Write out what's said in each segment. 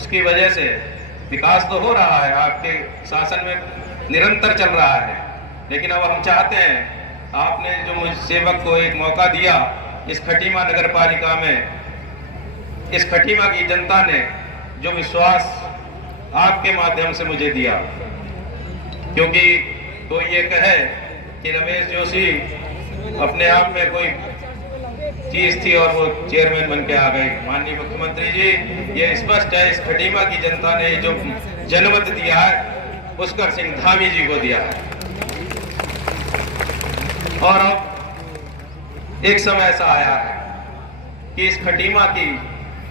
उसकी वजह से विकास तो हो रहा है, आपके शासन में निरंतर चल रहा है, लेकिन अब हम चाहते हैं आपने जो मुझ सेवक को एक मौका दिया इस खटीमा नगर पालिका में, इस खटीमा की जनता ने जो विश्वास आपके माध्यम से मुझे दिया, क्योंकि कोई ये कहे कि रमेश जोशी अपने आप में कोई चीज थी और वो चेयरमैन बन के आ गए। माननीय मुख्यमंत्री जी, ये स्पष्ट है, इस खटीमा की जनता ने जो जनमत दिया है पुष्कर सिंह धामी जी को दिया है। और अब एक समय ऐसा आया है कि इस खटीमा की,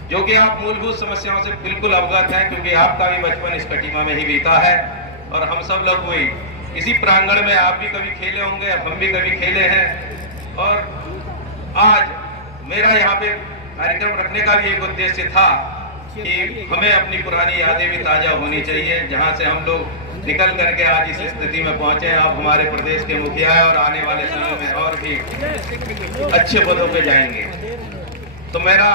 जो कि आप मूलभूत समस्याओं से बिल्कुल अवगत हैं, क्योंकि आपका भी बचपन इस खटीमा में ही बीता है और हम सब लोग हुई इसी प्रांगण में, आप भी कभी खेले होंगे, हम भी कभी खेले हैं। और आज मेरा यहाँ पे कार्यक्रम रखने का भी एक उद्देश्य था कि हमें अपनी पुरानी यादें भी ताजा होनी चाहिए, जहाँ से हम लोग निकल करके आज इस स्थिति में पहुंचे। आप हमारे प्रदेश के मुखिया हैं और आने वाले समय में और भी अच्छे पदों पे जाएंगे। तो मेरा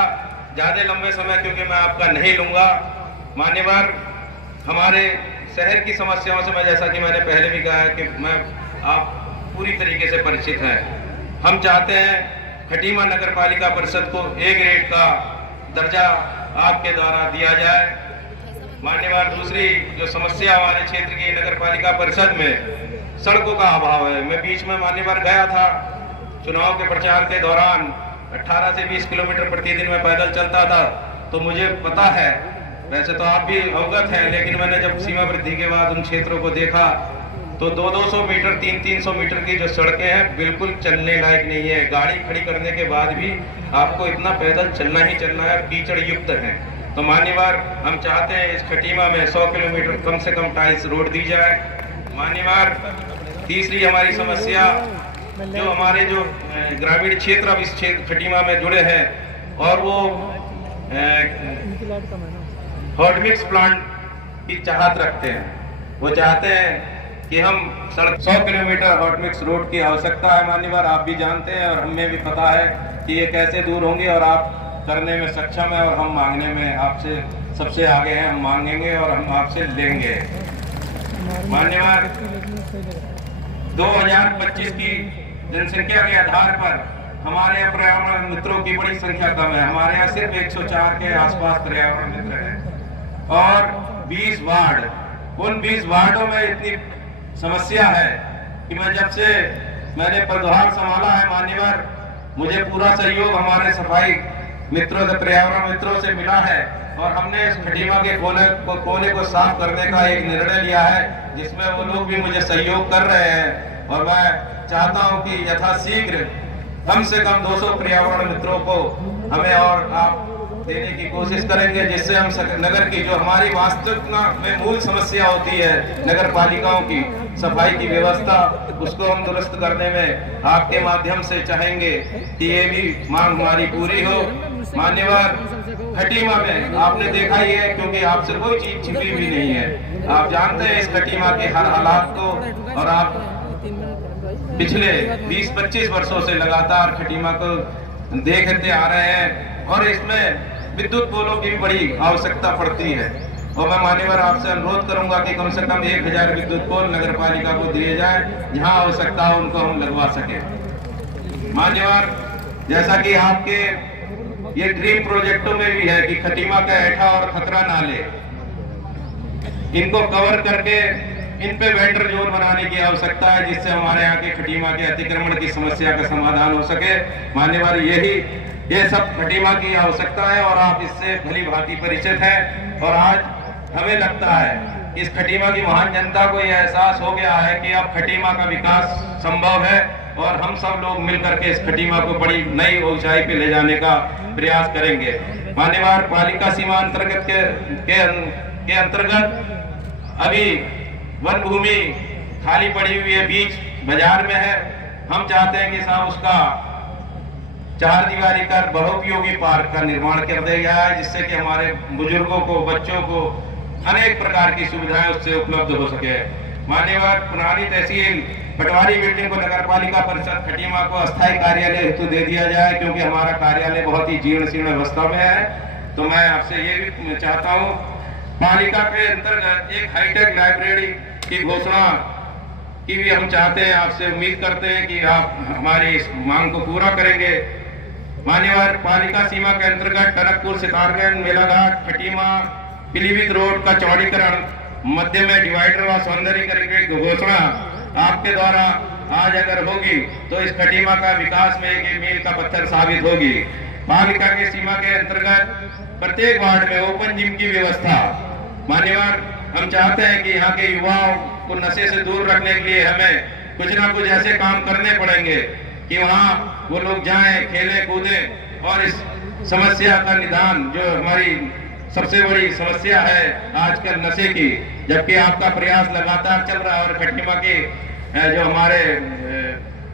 ज्यादा लंबे समय क्योंकि मैं आपका नहीं लूंगा, मान्यवर, हमारे शहर की समस्याओं से मैं, जैसा कि मैंने पहले भी कहा है कि मैं आप पूरी तरीके से परिचित हैं। हम चाहते हैं खटीमा नगर पालिका परिषद को ए ग्रेड का दर्जा आपके द्वारा दिया जाए। मान्यवर, दूसरी जो समस्या हमारे क्षेत्र की नगर पालिका परिषद में सड़कों का अभाव है। मैं बीच में मान्यवर गया था चुनाव के प्रचार के दौरान, 18 से 20 किलोमीटर प्रतिदिन में पैदल चलता था, तो मुझे पता है, वैसे तो आप भी अवगत हैं, लेकिन मैंने जब सीमा वृद्धि के बाद उन क्षेत्रों को देखा तो 200-200 मीटर 300-300 मीटर की जो सड़कें हैं बिल्कुल चलने लायक नहीं है। गाड़ी खड़ी करने के बाद भी आपको इतना पैदल चलना ही चलना है, कीचड़ युक्त है। तो मान्यवर, हम चाहते हैं इस खटीमा में 100 किलोमीटर कम से कम टाइल्स रोड दी जाए। मान्यवर, तीसरी हमारी समस्या, जो हमारे जो ग्रामीण क्षेत्र अब इस खटीमा में जुड़े हैं और वो हॉट मिक्स प्लांट की चाहत रखते हैं, वो चाहते हैं कि हम 100 किलोमीटर हॉट मिक्स रोड की आवश्यकता है। मान्यवर, आप भी जानते हैं और हमें भी पता है कि ये कैसे दूर होंगे, और आप करने में सक्षम है और हम मांगने में आपसे सबसे आगे हैं। हम मांगेंगे और हम आपसे लेंगे। मान्यवर, 2025 की जनसंख्या के आधार पर हमारे यहाँ पर्यावरण मित्रों की बड़ी संख्या कम है। हमारे यहाँ सिर्फ 104 के आसपास पर्यावरण मित्र हैं और 20 वार्ड, उन 20 वार्डों में इतनी समस्या है कि मैं जब से मैंने पदभार संभाला है मान्यवर, मुझे पूरा सहयोग हमारे सफाई मित्रों से, पर्यावरण मित्रों से मिला है और हमने इस खटीमा के कोने को साफ करने का एक निर्णय लिया है, जिसमें वो लोग भी मुझे सहयोग कर रहे हैं। और मैं चाहता हूं कि यथाशीघ्र कम से कम 200 पर्यावरण मित्रों को हमें और आप देने की कोशिश करेंगे, जिससे हम नगर की जो हमारी वास्तविक में मूल समस्या होती है नगर पालिकाओं की सफाई की व्यवस्था, उसको हम दुरुस्त करने में आपके माध्यम से चाहेंगे कि ये भी मांग हमारी पूरी हो। मान्यवर, खटीमा में आपने देखा ही है, क्योंकि आपसे कोई चीज छिपी भी नहीं है, आप जानते हैं इस खटीमा के हर हालात को, और आप पिछले 20-25 वर्षों से लगातार खटीमा को देखते आ रहे हैं और इसमें विद्युत पोलों की भी बड़ी आवश्यकता पड़ती है। और मैं मान्यवर आपसे अनुरोध करूंगा कि कम से कम 1000 विद्युत पोल नगर पालिका को दिए जाए, जहां आवश्यकता हो उनको हम लगवा सके। मान्यवर, जैसा कि आपके ये ड्रीम प्रोजेक्टों में भी है कि खटीमा का ऐठा और खतरा नाले, इनको कवर करके इन पे वेंडर जोन बनाने की आवश्यकता है, जिससे हमारे यहाँ के खटीमा के अतिक्रमण की समस्या का समाधान हो सके। मान्यवर, ये सब खटीमा की आवश्यकता है और आप इससे भली भांति परिचित हैं। और आज हमें लगता है इस खटीमा की महान जनता को यह एहसास हो गया है कि अब खटीमा का विकास संभव है और हम सब लोग मिलकर के इस खटीमा को बड़ी नई ऊंचाई पे ले जाने का प्रयास करेंगे। मान्यवर, पालिका सीमा अंतर्गत के अंतर्गत अभी वन भूमि खाली पड़ी हुई है, बीच बाजार में है। हम चाहते हैं कि साहब उसका 4 दीवारी कर बहुउपयोगी पार्क का निर्माण कर दिया गया है, जिससे कि हमारे बुजुर्गों को, बच्चों को अनेक प्रकार की सुविधाएं उससे उपलब्ध हो सके। मान्यवर, पुरानी तहसील पटवारी बिल्डिंग को नगर पालिका परिषद खटीमा को अस्थायी कार्यालय हेतु दे दिया जाए, क्योंकि हमारा कार्यालय बहुत ही जीर्ण शीर्ण अवस्था में है। तो मैं आपसे ये भी चाहता हूँ पालिका के अंतर्गत एक हाईटेक लाइब्रेरी की घोषणा की भी हम चाहते हैं, आपसे उम्मीद करते हैं कि आप हमारी इस मांग को पूरा करेंगे। मान्यवर पालिका सीमा के अंतर्गत टनकपुर, सितारगंज, मेलाघाट, खटीमा, पीलीभीत रोड का चौड़ीकरण, मध्य में डिवाइडर व सौंदर्यीकरण की घोषणा आपके द्वारा आज अगर होगी तो इस खटीमा का विकास में एक मील का पत्थर साबित होगी। पालिका की सीमा के अंतर्गत प्रत्येक वार्ड में ओपन जिम की व्यवस्था। मान्यवर हम चाहते हैं कि यहाँ के युवाओं को नशे से दूर रखने के लिए हमें कुछ ना कुछ ऐसे काम करने पड़ेंगे कि वहाँ वो लोग जाएं, खेलें, कूदें और इस समस्या का निदान, जो हमारी सबसे बड़ी समस्या है आजकल नशे की, जबकि आपका प्रयास लगातार चल रहा है और खटीमा की जो हमारे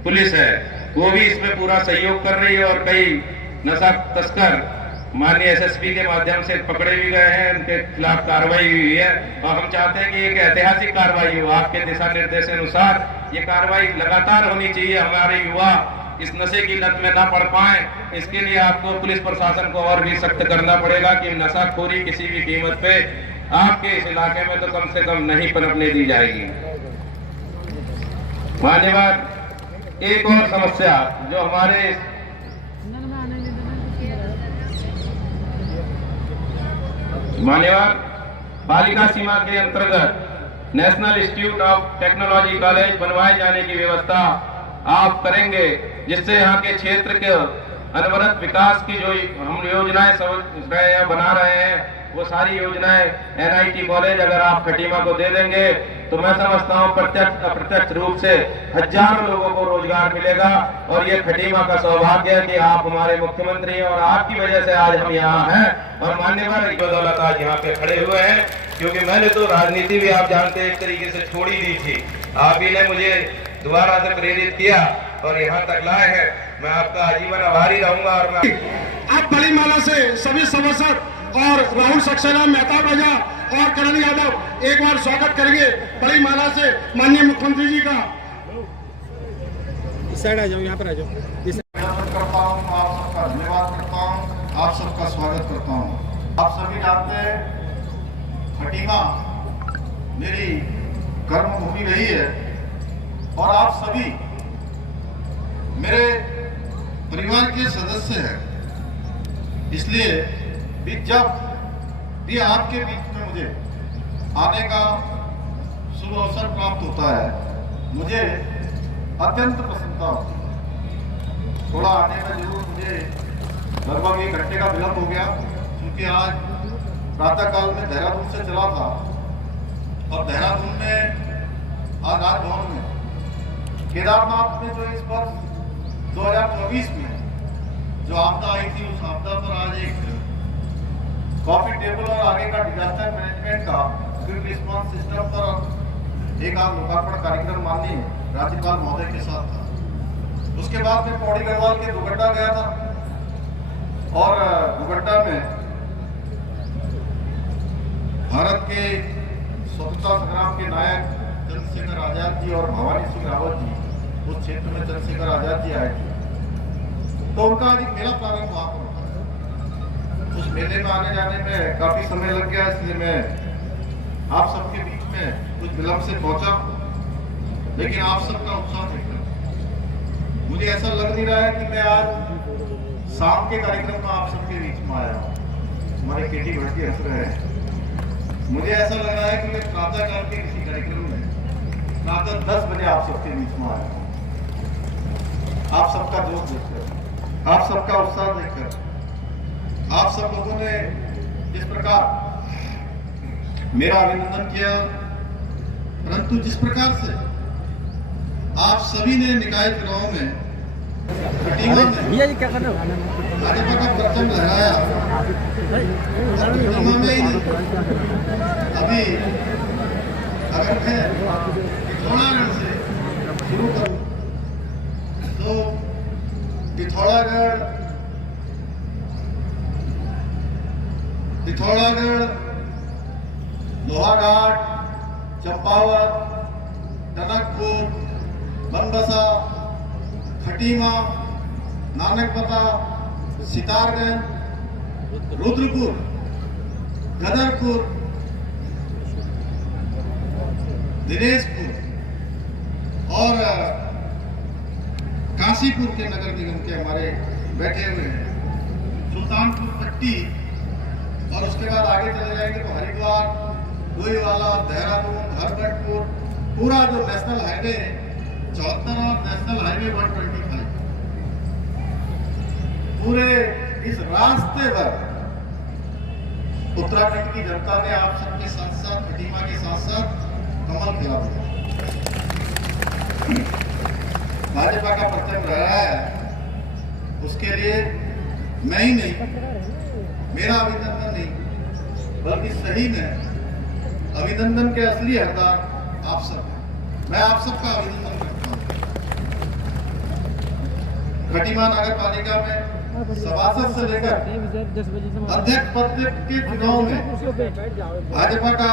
पुलिस है वो भी इसमें पूरा सहयोग कर रही है और कई नशा तस्कर माननीय एसएसपी के माध्यम से पकड़े भी गए हैं, उनके खिलाफ कार्रवाई हुई है और हम चाहते हैं कि एक ऐतिहासिक कार्रवाई हो। आपके दिशा निर्देश अनुसार ये कार्रवाई लगातार होनी चाहिए, हमारे युवा इस नशे की लत में ना पड़ पाए। इसके लिए आपको पुलिस प्रशासन को और भी सख्त करना पड़ेगा कि नशाखोरी किसी भी कीमत पे आपके इस इलाके में तो कम से कम नहीं पनपने दी जाएगी। मान्यवर एक और समस्या जो हमारे मान्यवर पालिका सीमा के अंतर्गत national institute of technology college बनवाए जाने की व्यवस्था आप करेंगे, जिससे यहाँ के क्षेत्र के अनवरत विकास की जो हम योजनाएं सोच रहे हैं, बना रहे हैं, वो सारी योजनाएं एनआईटी कॉलेज अगर आप खटीमा को दे देंगे तो मैं समझता हूँ प्रत्यक्ष अप्रत्यक्ष रूप से हजारों लोगों को रोजगार मिलेगा। और ये खटीमा का सौभाग्य है कि आप हमारे मुख्यमंत्री हैं और आपकी वजह से आज हम यहाँ हैं और मान्यवर बदौलत आज यहाँ पे खड़े हुए हैं, क्योंकि मैंने तो राजनीति भी आप जानते हैं एक तरीके से छोड़ ही दी थी। आप ही ने मुझे दोबारा से प्रेरित किया और यहाँ तक लाए हैं। मैं आपका आजीवन आभारी रहूंगा। और मैं आप बड़ी माला से सभी सभासद और राहुल सक्सेना, मेहताब राजा और करण यादव एक बार स्वागत करेंगे बड़ी माला से माननीय मुख्यमंत्री जी का। इस साइड आ जाओ, यहाँ पर आ जाओ। करता हूँ, आप सबका धन्यवाद करता हूँ, आप सबका स्वागत करता हूँ। आप सभी जानते हैं खटीमा मेरी कर्मभूमि रही है और आप सभी मेरे परिवार के सदस्य हैं, इसलिए भी जब भी आपके बीच में मुझे आने का शुभ अवसर प्राप्त होता है, मुझे अत्यंत प्रसन्नता होती है। थोड़ा आने में जरूर मुझे लगभग 1 घंटे का विलंब हो गया, क्योंकि आज प्रातःकाल में देहरादून से चला था और देहरादून में आज राजभवन में केदारनाथ में जो इस वर्ष 2024 में जो आपदा आई थी, उस आपदा पर आज एक कॉफी टेबल और आगे का डिजास्टर मैनेजमेंट का क्विक रिस्पांस सिस्टम पर एक आम लोकार्पण कार्यक्रम माननीय राज्यपाल महोदय के साथ था। उसके बाद मैं पौड़ी गढ़वाल के दुगड्डा गया था और दुगड्डा में भारत के स्वतंत्रता संग्राम के नायक चंद्रशेखर आजाद जी और भवानी सिंह रावत जी उस क्षेत्र में चंद्रशेखर आजाद जी आए थे, तो उनका आज मेला प्रारंभ वहां पर होता है। उस मेले में आने जाने में काफी समय लग गया, इसलिए मैं आप सबके बीच में कुछ विलंब से पहुंचा, लेकिन आप सबका उत्साह देखकर मुझे ऐसा लग नहीं रहा है कि मैं आज शाम के कार्यक्रम में आप सबके बीच में आया हूँ। हमारे केटी भट्टी हंस रहे हैं। मुझे ऐसा लग रहा है कि मैं प्रातःकाल के किसी कार्यक्रम में प्रातः 10 बजे आप सबके बीच में आया हूँ। आप सबका जोश देखकर, आप सबका उत्साह देखकर, आप सब लोगों ने जिस प्रकार मेरा अभिनंदन किया, परंतु जिस प्रकार से आप सभी ने निकाय चुनाव में खटीमा में क्या करना भाजपा का परचम लहराया, खटीमा में ही नहीं, अभी अगर मैं पिथौरागढ़ से शुरू करूं तो पिथौरागढ़, लोहाघाट, चंपावत, टनकपुर, बनबसा, खटीमा, नानकपता, सितारगंज, रुद्रपुर, गदरपुर, दिनेशपुर और काशीपुर के नगर निगम के हमारे बैठे हुए हैं, सुल्तानपुर पट्टी, और उसके बाद आगे चले जाएंगे तो हरिद्वार, गोईवाला, देहरादून, हरगढ़पुर, पूरा जो नेशनल हाईवे 74 और नेशनल हाईवे 125, पूरे इस रास्ते पर उत्तराखंड की जनता ने आप सबके साथ साथ, खटीमा के साथ साथ कमल खिला दिया। भाजपा का परचम रहा है, उसके लिए मैं ही नहीं, मेरा अभिनंदन नहीं, बल्कि सही में अभिनंदन के असली हकदार आप सब हैं। मैं आप सबका अभिनंदन करता हूँ। खटीमा नगर पालिका में सभासद से लेकर अध्यक्ष पद के चुनाव में भाजपा का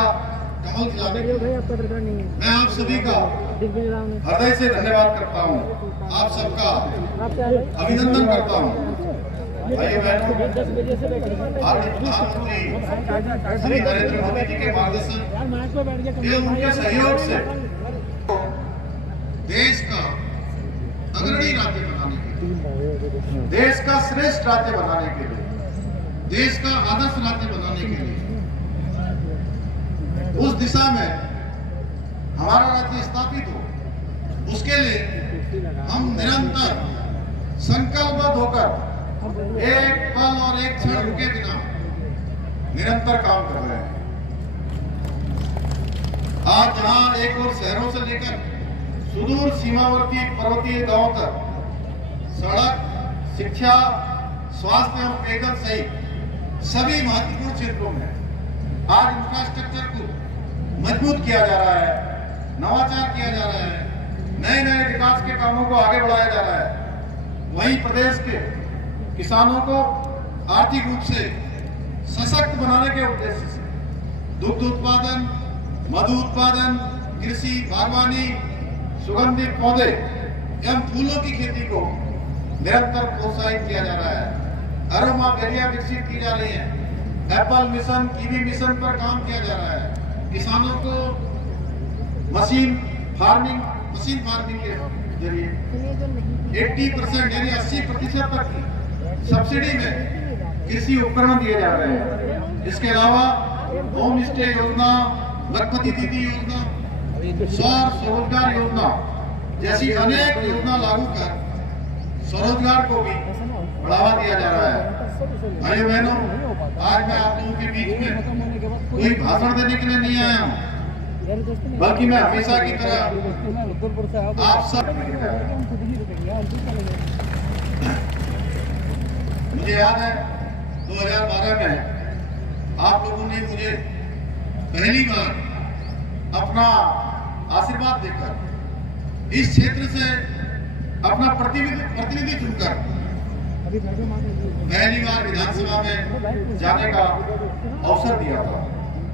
कमल खिलाने के लिए मैं आप सभी का हृदय से धन्यवाद करता हूँ, आप सबका अभिनंदन करता हूँ। भाइयों बहनों, भारतीय प्रधानमंत्री श्री नरेंद्र मोदी जी के मार्गदर्शन एवं उनके सहयोग से देश का अग्रणी राज्य बनाने के लिए, देश का श्रेष्ठ राज्य बनाने के लिए, देश का आदर्श राज्य बनाने के लिए, उस दिशा में हमारा राज्य स्थापित हो, उसके लिए हम निरंतर संकल्पबद्ध होकर एक पल और एक क्षण रुके बिना निरंतर काम कर रहे हैं। आज जहां एक और शहरों से लेकर सुदूर सीमावर्ती पर्वतीय गांवों तक सड़क, शिक्षा, स्वास्थ्य एवं पेयजल सहित सभी महत्वपूर्ण क्षेत्रों में आज इंफ्रास्ट्रक्चर को मजबूत किया जा रहा है, नवाचार किया जा रहा है, नए नए विकास के कामों को आगे बढ़ाया जा रहा है। वहीं प्रदेश के किसानों को आर्थिक रूप से सशक्त बनाने के उद्देश्य से दुग्ध उत्पादन, मधु उत्पादन, कृषि, बागवानी, सुगंधित पौधे एवं फूलों की खेती को निरंतर प्रोत्साहित किया जा रहा है। अरोमा वैलियां विकसित की जा रही हैं, एप्पल मिशन, कीवी मिशन पर काम किया जा रहा है। किसानों को मशीन फार्मिंग के जरिए 80% यानी 80% तक की सब्सिडी में कृषि उपकरण दिए जा रहे हैं। इसके अलावा होम स्टे योजना, लखपति दीदी योजना, सौर स्वरोजगार योजना जैसी अनेक योजना लागू कर स्वरोजगार को भी बढ़ावा दिया जा रहा है। भाइयों बहनों, आज मैं आप लोगों के बीच में कोई भाषण देने के लिए नहीं आया हूँ, बल्कि मैं हमेशा की तरह आप सब, मुझे याद है 2012 में आप लोगों ने मुझे पहली बार अपना आशीर्वाद देकर इस क्षेत्र से अपना प्रतिनिधि चुनकर पहली बार विधानसभा में जाने का अवसर दिया था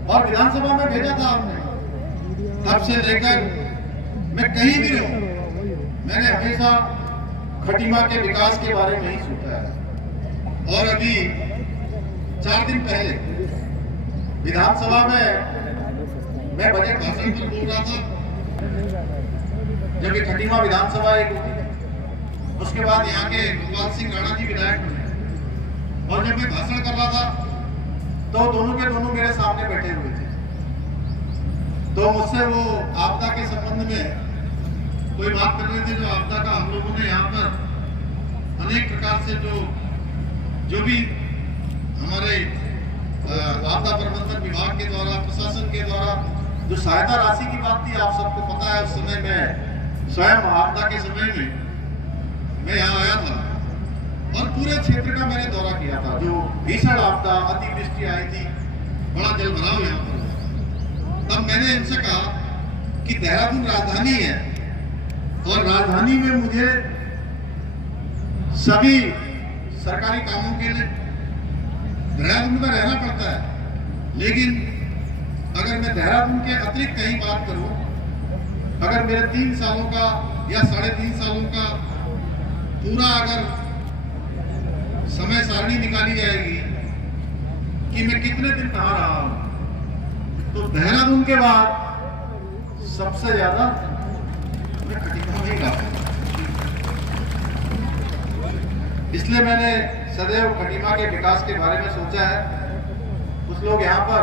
और विधानसभा में भेजा था आपने। तब से लेकर मैं कहीं भी रहूं, मैंने हमेशा खटीमा के विकास के बारे में ही सोचा है। और अभी 4 दिन पहले विधानसभा में मैं बजट भाषण पर बोल रहा था, जब ये खटीमा विधानसभा एक होती है, उसके बाद यहाँ के भगवान सिंह राणा जी विधायक बने, और जब मैं भाषण कर रहा था तो दोनों के दोनों मेरे सामने बैठे हुए थे। तो मुझसे वो आपदा के संबंध में कोई बात कर रहे थे, जो आपदा का हम लोगों ने यहाँ पर अनेक प्रकार से जो भी हमारे आपदा प्रबंधन विभाग के द्वारा, प्रशासन के द्वारा जो सहायता राशि की बात थी, आप सबको पता है। उस समय में स्वयं आपदा के समय में मैं यहाँ आया था और पूरे क्षेत्र का मैंने दौरा किया था। जो भीषण आपदा, अतिवृष्टि आई थी, बड़ा जलभराव यहाँ पर। तब मैंने इनसे कहा कि देहरादून राजधानी है और राजधानी में मुझे सभी सरकारी कामों के लिए देहरादून में रहना पड़ता है, लेकिन अगर मैं देहरादून के अतिरिक्त कहीं बात करूं, अगर मेरे 3 सालों का या 3.5 सालों का पूरा अगर समय सारणी निकाली जाएगी कि मैं कितने दिन कहाँ रहा हूं, तो देहरादून के बाद सबसे ज्यादा मैं खटीमा में ही गाता हूँ। इसलिए मैंने सदैव खटीमा के विकास के बारे में सोचा है। कुछ लोग यहाँ पर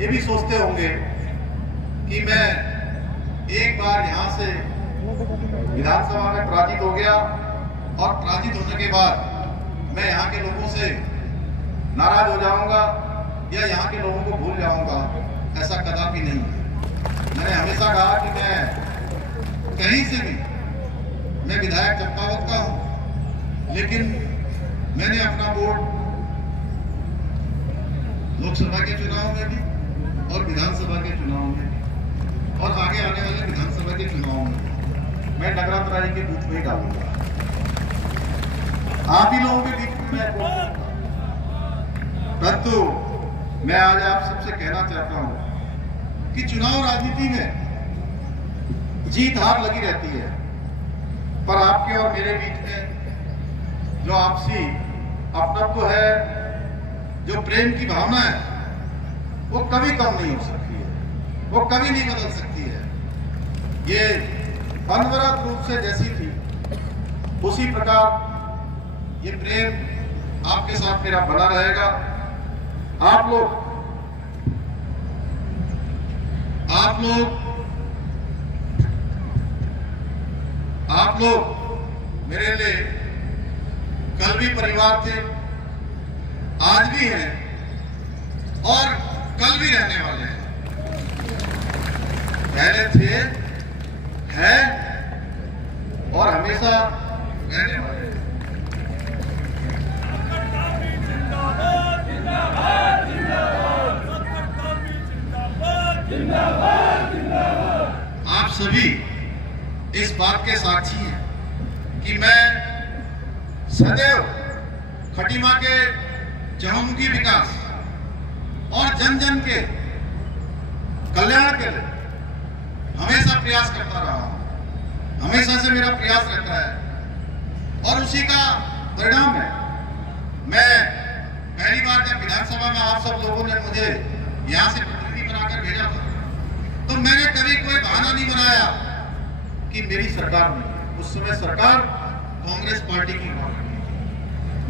ये भी सोचते होंगे कि मैं एक बार यहाँ से विधानसभा में पराजित हो गया और पराजित होने के बाद मैं यहाँ के लोगों से नाराज हो जाऊंगा या यहाँ के लोगों को भूल जाऊंगा। ऐसा कदापि नहीं है। मैंने हमेशा कहा कि मैं कहीं से भी, मैं विधायक चंपावत का हूँ, लेकिन मैंने अपना वोट लोकसभा के चुनाव में भी और विधानसभा के चुनाव में भी और आगे आने वाले विधानसभा के चुनाव में मैं नगरांतराई के बूथ में ही डालूंगा। आप ही लोगों के बीच में मैं, परंतु मैं आज आप सबसे कहना चाहता हूं कि चुनाव राजनीति में जीत हार लगी रहती है, पर आपके और मेरे बीच में जो आपसी अपनत्व है, जो प्रेम की भावना है, वो कभी कम नहीं हो सकती है, वो कभी नहीं बदल सकती है। ये अनवरत रूप से जैसी थी उसी प्रकार ये प्रेम आपके साथ मेरा बना रहेगा। आप लोग मेरे लिए कल भी परिवार थे, आज भी हैं और कल भी रहने वाले हैं। पहले थे, हैं और हमेशा रहने वाले हैं। आप सभी इस बात के साक्षी हैं कि मैं सदैव खटीमा के चहुमुखी विकास और जन जन के कल्याण के लिए हमेशा प्रयास करता रहा हूं। हमेशा से मेरा प्रयास रहता है और उसी का परिणाम है। मैं पहली बार जब विधानसभा में आप सब लोगों ने मुझे यहाँ से प्रतिनिधि बनाकर भेजा था, तो मैंने कभी कोई बहाना नहीं बनाया कि मेरी सरकार नहीं। उस समय सरकार कांग्रेस पार्टी की हुआ करती थी।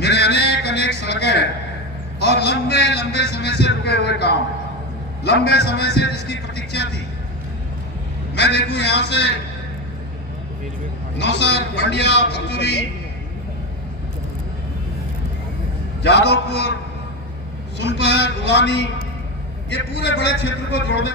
मेरे अनेक सड़कें और लंबे समय से रुके हुए काम, लंबे समय से जिसकी प्रतीक्षा थी, मैं देखूं यहाँ से नौसर, बंडिया, भक्तुरी, जादवपुर, सुनपहर, दुलानी, ये पूरे बड़े क्षेत्र को जोड़ने